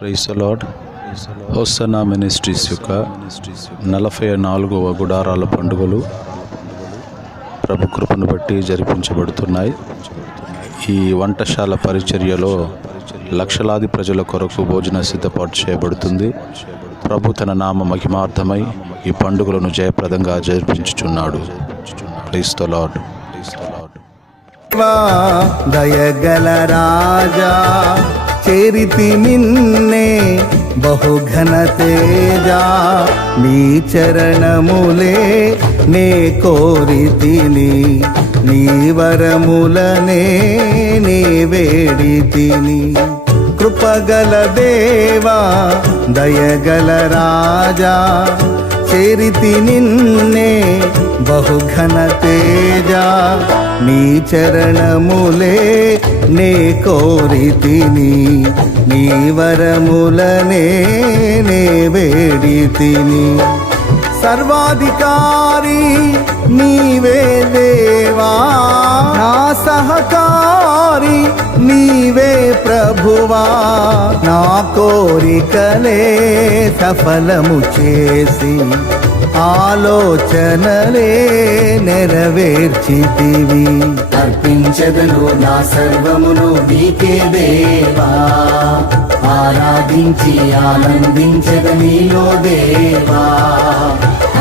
ప్రైసలాడ్ hosanna ministries యొక్క నలభై నాలుగవ గుడారాల పండుగలు ప్రభు కృపను బట్టి జరిపించబడుతున్నాయి. ఈ వంటశాల పరిచర్యలో లక్షలాది ప్రజల కొరకు భోజన సిద్ధపాటు చేయబడుతుంది. ప్రభు తన నామ మహిమార్థమై ఈ పండుగలను జయప్రదంగా జరిపించుచున్నాడు. ప్రైస్ దయగల రాజా చేరితి నిన్నే బహుఘన తేజ నీ చరణములే నే కోరితిని నీ వరములనే నీ వేడితిని. కృపగల దేవా దయగల రాజా చేరితి నిన్నే. బహుఘన తేజ నీ చరణములే నే కోరితిని. నీ వరములనే నే వేడితిని. సర్వాధికారి నీవే దేవా. నా సహకారి నీవే ప్రభువా నా కోరికలే సఫలము చేసి ఆలోచనలే నెరవేర్చితివి. అర్పించదను నా సర్వమును నీకే దేవా. ఆరాధించి ఆనందించద నీలో దేవా.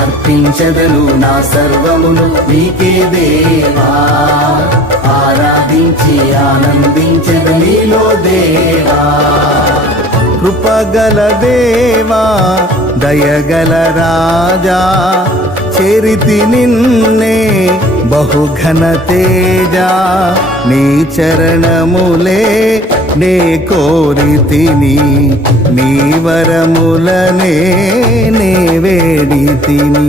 అర్పించదను నా సర్వమును నీకే దేవా. ఆరాధించి ఆనందించ దేవా కృపగల దేవా దయగల రాజా చెరితి నిన్నే బహుఘన తేజ నీ చరణములే నే కోరితిని నీ వరములనే నే వేడితిని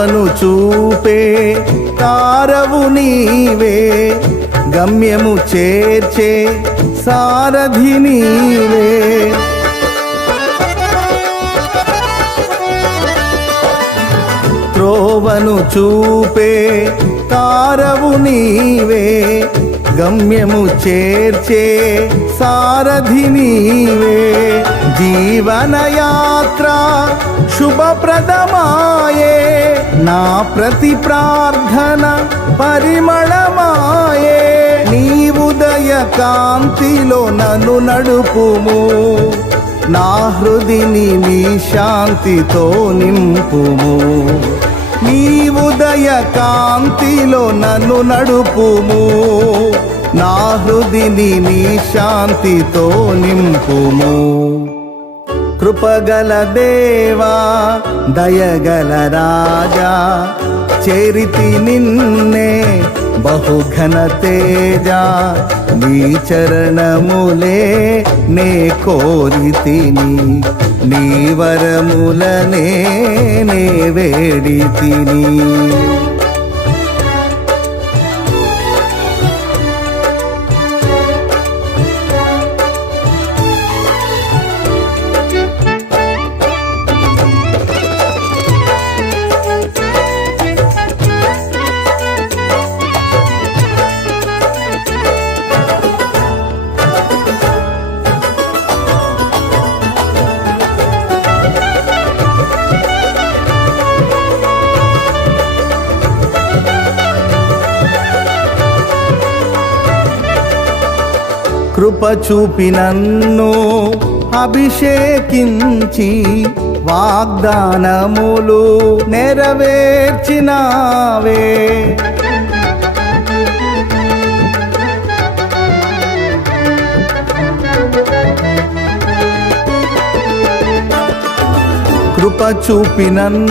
కృపను చూపే తారవు నీవే గమ్యము చేర్చే సారథి నీవే. త్రోవను చూపే తారవు నీవే గమ్యము చేర్చే సారథి నీవే జీవనయాత్ర శుభప్రదమాయే. నా ప్రతి ప్రార్థన పరిమళమాయే. నీవుదయ కాంతిలో నన్ను నడుపుము. నా హృదిని నీ శాంతితో నింపుము. నీవుదయ కాంతిలో నన్ను నడుపుము. నా హృదిని నీ శాంతితో నింపుము. కృపగల దేవా దయగల రాజా చేరితి నిన్నే బహుఘన తేజ. నీ చరణములే నే కోరితిని నీ వరములనే నే వేడితిని. కృప చూపి నన్ను అభిషేకించి వాగ్దానములు నెరవేర్చినావే. కృప చూపినన్